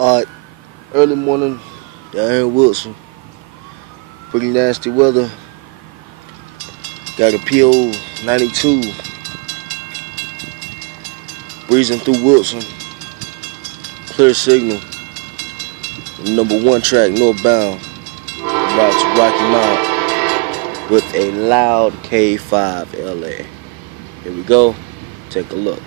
Alright, early morning down here in Wilson. Pretty nasty weather. Got a P092 breezing through Wilson. Clear signal. #1 track northbound. About to Rocky Mount with a loud K5LA. Here we go. Take a look.